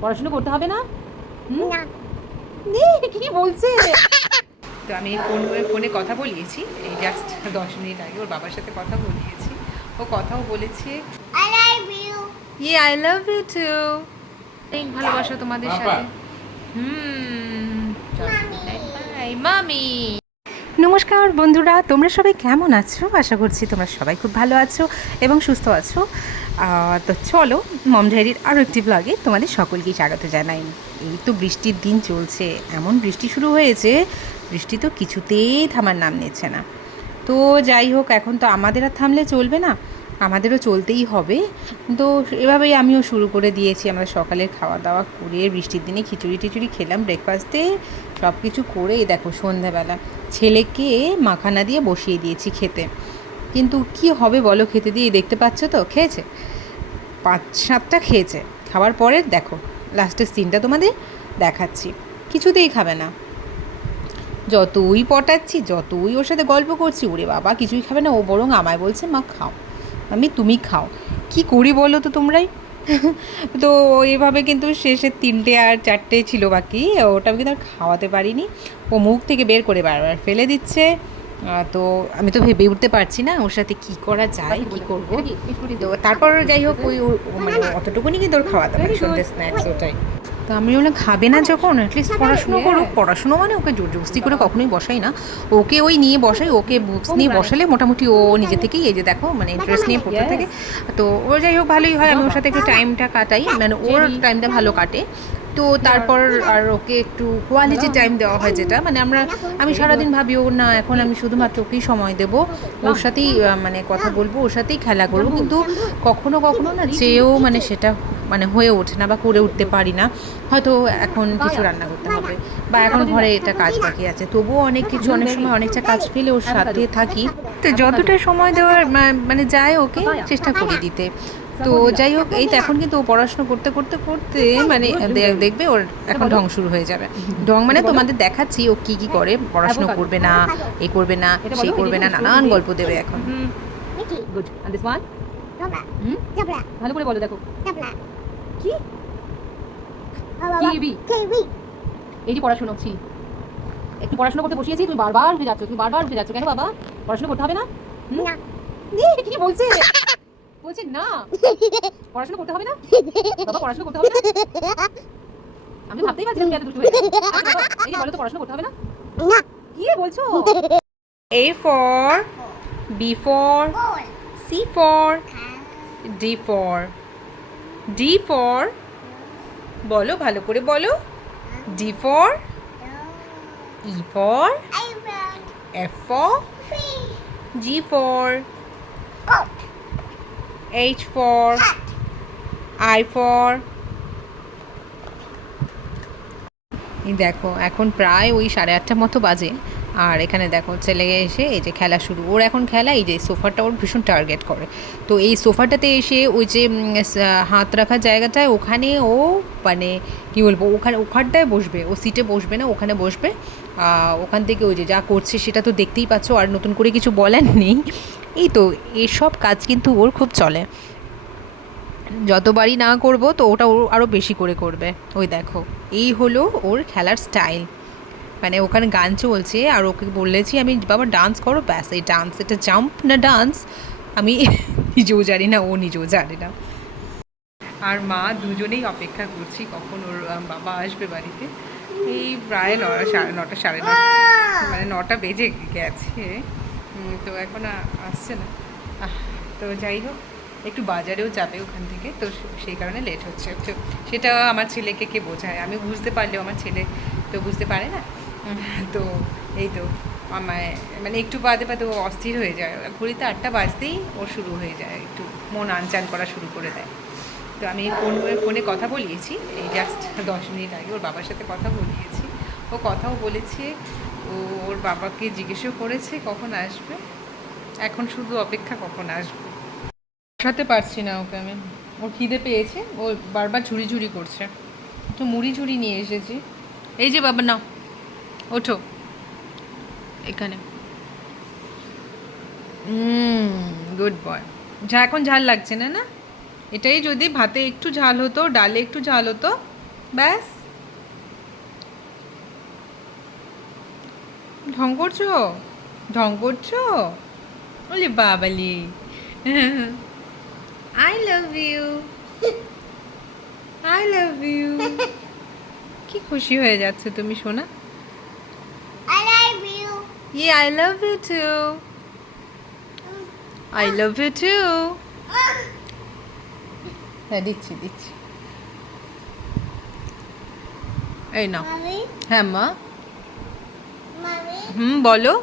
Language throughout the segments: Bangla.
পড়াশোনা করতে হবে না? না। কি বলছে? তো আমি ফোনে কথা বলিয়েছি এই জাস্ট 10 মিনিট আগে ওর বাবার সাথে কথা বলিয়েছি। ও কথাও বলেছে I love you. I love you too. অনেক ভালোবাসা তোমাদের সাথে। হুম, বাই মামি। নমস্কার বন্ধুরা, তোমরা সবাই কেমন আছো? আশা করছি তোমরা সবাই খুব ভালো আছো এবং সুস্থ আছো। তো চলো মম ডায়েরির আরও একটি ব্লগে তোমাদের সকলকেই স্বাগত জানাই। এই তো বৃষ্টির দিন চলছে, এমন বৃষ্টি শুরু হয়েছে, বৃষ্টি তো কিছুতেই থামার নাম নিচ্ছে না। তো যাই হোক, এখন তো আমাদের আর থামলে চলবে না, আমাদেরও চলতেই হবে। তো এভাবেই আমিও শুরু করে দিয়েছি। আমরা সকালের খাওয়া দাওয়া করে বৃষ্টির দিনে খিচুড়ি টিচুড়ি খেলাম ব্রেকফাস্টে, সব কিছু করে এই দেখো সন্ধ্যাবেলা ছেলেকে মাখানা দিয়ে বসিয়ে দিয়েছি খেতে। কিন্তু কি হবে বলো খেতে দিয়ে? দেখতে পাচ্ছ তো, খেয়েছে 5-7টা খেয়েছে। খাওয়ার পরে দেখো লাস্টের সিনটা তোমাদের দেখাচ্ছি। কিছুতেই খাবে না, যতই পটাচ্ছি, যতই ওর সাথে গল্প করছি, ওরে বাবা কিছুই খাবে না। ও বরং আমায় বলছে মা খাও, আমি তুমি খাও। কি করি বলো তো তোমরাই? তো এইভাবে কিন্তু শেষের 3টে আর 4টে ছিল বাকি, ওটা আমি কিন্তু আর খাওয়াতে পারিনি। ও মুখ থেকে বের করে বারবার ফেলে দিচ্ছে। তো আমি তো ভেবে উঠতে পারছি না ওর সাথে কী করা যায়, কী করবো। তো তারপর যাই হোক মানে অতটুকুনি কিন্তু ওর খাওয়া দাওয়া সন্ধ্যে স্ন্যাক্স ওটাই। তো আমি বললাম খাবে না যখন অ্যাটলিস্ট পড়াশুনো করুক। পড়াশুনো মানে ওকে জোর জবস্তি করে কখনোই বসাই না, ওকে ওই নিয়ে বসাই। ওকে বুকস নিয়ে বসালে মোটামুটি ও নিজে থেকেই এই যে দেখো মানে ইন্টারেস্ট নিয়ে পড়তে থাকে। তো ও যাই হোক ভালোই হয়, আমি ওর সাথে একটু টাইমটা কাটাই, মানে ওর টাইমটা ভালো কাটে। তো তারপর আর ওকে একটু কোয়ালিটি টাইম দেওয়া হয়, যেটা মানে আমি সারাদিন ভাবি ও না এখন আমি শুধুমাত্র ওকেই সময় দেব, ওর সাথেই মানে কথা বলবো, ওর সাথেই খেলা করবো। কিন্তু কখনো কখনো না চেয়েও মানে সেটা মানে হয়ে ওঠে না বা করে উঠতে পারি না। হয়তো এখন কিছু রান্না করতে হবে বা এখন ঘরে এটা কাজ বাকি আছে, তবুও অনেক কিছু অনেক সময় অনেকটা কাজ ফেলে ওর সাথে থাকি। তো যতটা সময় দেওয়ার মানে যায় ওকে চেষ্টা করি দিতে। তো যাই হোক, এই তো এখন কিন্তু ও পড়াশুনো করতে করতে করতে মানে দেখবে ওর এখন ঢং শুরু হয়ে যাবে। ঢং মানে তোমাদের দেখাচ্ছি ও কি কি করে, পড়াশুনো করবে না, এই করবে না, সেই করবে না, নানান গল্প দেবে এখন। Mickey. Good. And this one Zebra. Hmm, Zebra. ভালো করে বলো। দেখো Zebra. কি কিবি, Kiwi. এই যে পড়াশোনা ছি, একটু পড়াশোনা করতে বসিয়েছি, তুমি বারবার উঠে যাচ্ছ, তুমি বারবার উঠে যাচ্ছ কেন বাবা? পড়াশোনা করতে হবে না? না। কি বলছে? বলছে না পড়াশোনা করতে হবে না বাবা, পড়াশোনা করতে হবে না। আমি ভাবতেই পারছিলাম তুমি এত দুষ্টু হয়ে যাবে। আচ্ছা বাবা, এই যে বলো তো পড়াশোনা করতে হবে না? না। কি বলছো? A for B for Ball. C for Cow. D for D for বলো ভালো করে বলো। D for E for Iron. F for Fish. G for Goat. H for Cat. I for এই দেখো এখন প্রায় ওই 8:30 মতো বাজে। আর এখানে দেখো ছেলে এসে এই যে খেলা শুরু, ওর এখন খেলা এই যে সোফাটা ওর ভীষণ টার্গেট করে। তো এই সোফাটাতে এসে ওই যে হাত রাখার জায়গাটায় ওখানে ও মানে কী বলবো, ওখানটায় বসবে, ও সিটে বসবে না, ওখানে বসবে। ওখান থেকে ওই যে যা করছে সেটা তো দেখতেই পাচ্ছ, আর নতুন করে কিছু বলার নেই। এই তো এসব কাজ কিন্তু ওর খুব চলে, যতবারই না করব তো ওটা ওর আরও বেশি করে করবে। ওই দেখো এই হলো ওর খেলার স্টাইল। মানে ওখানে গান চলছে আর ওকে বলেছি আমি বাবা ডান্স করো, ব্যাস এই ডান্স, এটা জাম্প না ডান্স আমি নিজেও জানি না, ও নিজেও জানে না। আর মা দুজনেই অপেক্ষা করছি কখন ওর বাবা আসবে বাড়িতে। এই প্রায় 9টা 9:30 মানে 9টা বেজে গেছে। তো এখন আসছে না। তো যাই হোক একটু বাজারেও যাবে ওখান থেকে, তো সেই কারণে লেট হচ্ছে। তো সেটা আমার ছেলেকে কে বোঝায়, আমি বুঝতে পারলেও আমার ছেলে তো বুঝতে পারে না। তো এই তো আমায় মানে একটু বাদে বাদে ও অস্থির হয়ে যায়, ঘড়িতে 8টা বাজতেই ও শুরু হয়ে যায়, একটু মন আনচান করা শুরু করে দেয়। তো আমি ফোনে কথা বলিয়েছি এই জাস্ট 10 মিনিট আগে ওর বাবার সাথে কথা বলিয়েছি। ও কথাও বলেছে, ওর বাবাকে জিজ্ঞেসও করেছে কখন আসবে, এখন শুধু অপেক্ষা কখন আসবে। বসাতে পারছি না ওকে আমি, ওর খিদে পেয়েছে, ও বারবার ঝুড়ি ঝুড়ি করছে। তো মুড়ি ঝুড়ি নিয়ে এসেছি, এই যে বাবা নাও ওঠো এখানে। Good boy. এখন ঝাল লাগছে না? না, এটাই যদি ভাতে একটু ঝাল হতো, ডালে একটু ঝাল হতো ব্যাস ঢং করছো ঢং করছো বলি বাবালি I love you I love you কি খুশি হয়ে যাচ্ছে তুমি সোনা I love you. ইয়ে I love you too I love you too হ্যাঁ দিচ্ছি দিচ্ছি এই নাও Mommy, হ্যাঁ মা mommy. বলো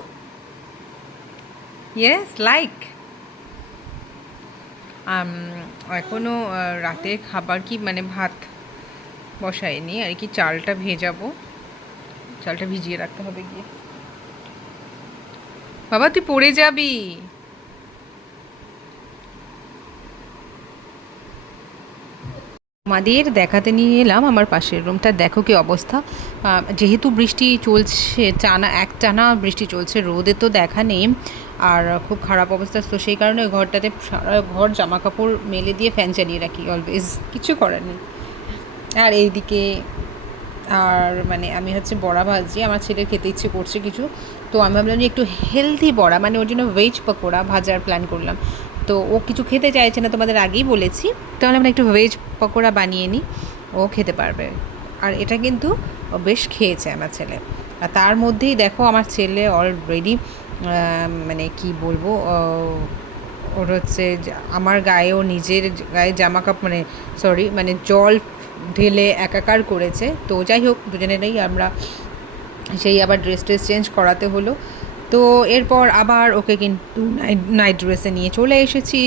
ইয়েস লাইক এখনো রাতে খাবার কি মানে ভাত বসাইনি আর কি চালটা ভেজাবো চালটা ভিজিয়ে রাখতে হবে গিয়ে বাবা তুই পড়ে যাবি আমাদের দেখাতে নিয়ে এলাম আমার পাশের রুমটা দেখো কি অবস্থা যেহেতু বৃষ্টি চলছে একটানা বৃষ্টি চলছে রোদে তো দেখা নেই আর খুব খারাপ অবস্থা তো সেই কারণে ঘরটাতে সারা ঘর জামা কাপড় মেলে দিয়ে ফ্যান চালিয়ে রাখি অলওয়েজ কিছু করার নেই আর এইদিকে আর মানে আমি হচ্ছে বড়া ভাজি আমার ছেলের খেতে ইচ্ছে করছে কিছু তো আমি ভাবলাম যে একটু হেলদি বড়া মানে ওর জন্য ভেজ পকোড়া ভাজার প্ল্যান করলাম তো ও কিছু খেতে চাইছে না তোমাদের আগেই বলেছি তাহলে আমরা একটু ভেজ পকোড়া বানিয়ে নিই ও খেতে পারবে আর এটা কিন্তু ও বেশ খেয়েছে আমার ছেলে আর তার মধ্যেই দেখো আমার ছেলে অলরেডি মানে কি বলবো ওর হচ্ছে আমার গায়েও নিজের গায়ে জামা কাপড় মানে সরি মানে জল ঢেলে একাকার করেছে তো যাই হোক দুজনেরই আমরা সেই আবার ড্রেস চেঞ্জ করাতে হলো তো এরপর আবার ওকে কিন্তু নাইট ড্রেসে নিয়ে চলে এসেছি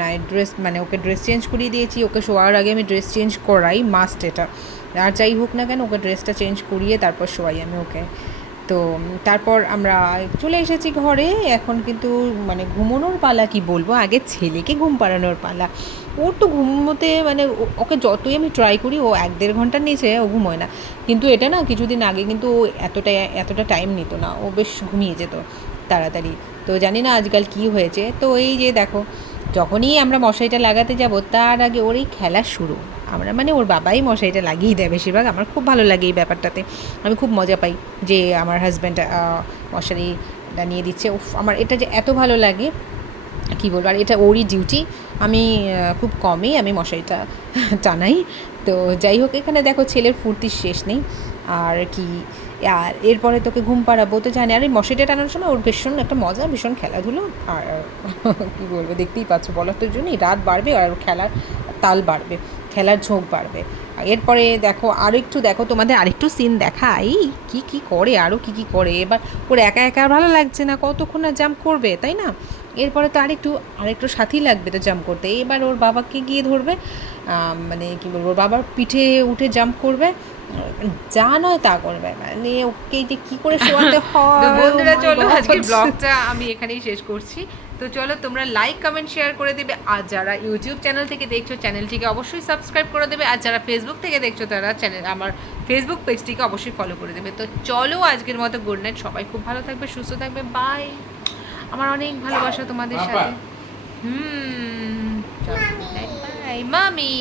নাইট ড্রেস মানে ওকে ড্রেস চেঞ্জ করিয়ে দিয়েছি ওকে শোয়ার আগে আমি ড্রেস চেঞ্জ করাই মাস্ট এটা আর যাই হোক না কেন ওকে ড্রেসটা চেঞ্জ করিয়ে তারপর শোয়াই আমি ওকে তো তারপর আমরা চলে এসেছি ঘরে এখন কিন্তু মানে ঘুমোনোর পালা কি বলবো আগে ছেলেকে ঘুম পাড়ানোর পালা ওর তো ঘুমোতে মানে ওকে যতই আমি ট্রাই করি ও 1-1.5 ঘন্টার নিচে ও ঘুমোয় না কিন্তু এটা না কিছুদিন আগে কিন্তু ও এতটা টাইম নিত না ও বেশ ঘুমিয়ে যেত তাড়াতাড়ি তো জানি না আজকাল কি হয়েছে তো এই যে দেখো যখনই আমরা মশারিটা লাগাতে যাব তার আগে ওর এই খেলা শুরু আমরা মানে ওর বাবাই মশারিটা লাগিয়ে দেয় বেশিরভাগ আমার খুব ভালো লাগে এই ব্যাপারটাতে আমি খুব মজা পাই যে আমার হাজব্যান্ড মশারিটা নিয়ে দিচ্ছে উফ আমার এটা যে এত ভালো লাগে কী বলবো আর এটা ওরই ডিউটি আমি খুব কমই আমি মশারিটা টানাই তো যাই হোক এখানে দেখো ছেলের ফুর্তির শেষ নেই আর কি আর এরপরে তোকে ঘুম পাড়াবো তো জানি আর এই মশারিটা টানার সময় ওর ভীষণ একটা মজা ভীষণ খেলাধুলো আর কী বলবো দেখতেই পাচ্ছ বলার তো জন্যই রাত বাড়বে আর খেলার তাল বাড়বে খেলার ঝোঁক বাড়বে এরপরে দেখো আরেকটু দেখো তোমাদের আরেকটু সিন দেখাই কি করে আরও কি করে এবার ওর একা একা ভালো লাগছে না কতক্ষণ না জাম্প করবে তাই না এরপরে তো আরেকটু সাথী লাগবে তো জাম্প করতে এবার ওর বাবাকে গিয়ে ধরবে মানে কী বলবো ওর বাবার পিঠে উঠে জাম্প করবে যা নয় তা করবে মানে ওকে যে কী করে শোয়াতে হয় বন্ধুরা চলো আজকে ব্লগটা আমি এখানেই শেষ করছি তো চলো তোমরা লাইক কমেন্ট শেয়ার করে দেবে আর যারা ইউটিউব চ্যানেল থেকে দেখছো চ্যানেলটিকে অবশ্যই সাবস্ক্রাইব করে দেবে আর যারা ফেসবুক থেকে দেখছো তারা আমার ফেসবুক পেজটিকে অবশ্যই ফলো করে দেবে তো চলো আজকের মতো গুড নাইট সবাই খুব ভালো থাকবে সুস্থ থাকবে বাই আমার অনেক ভালোবাসা তোমাদের সাথে চলো বাই মামি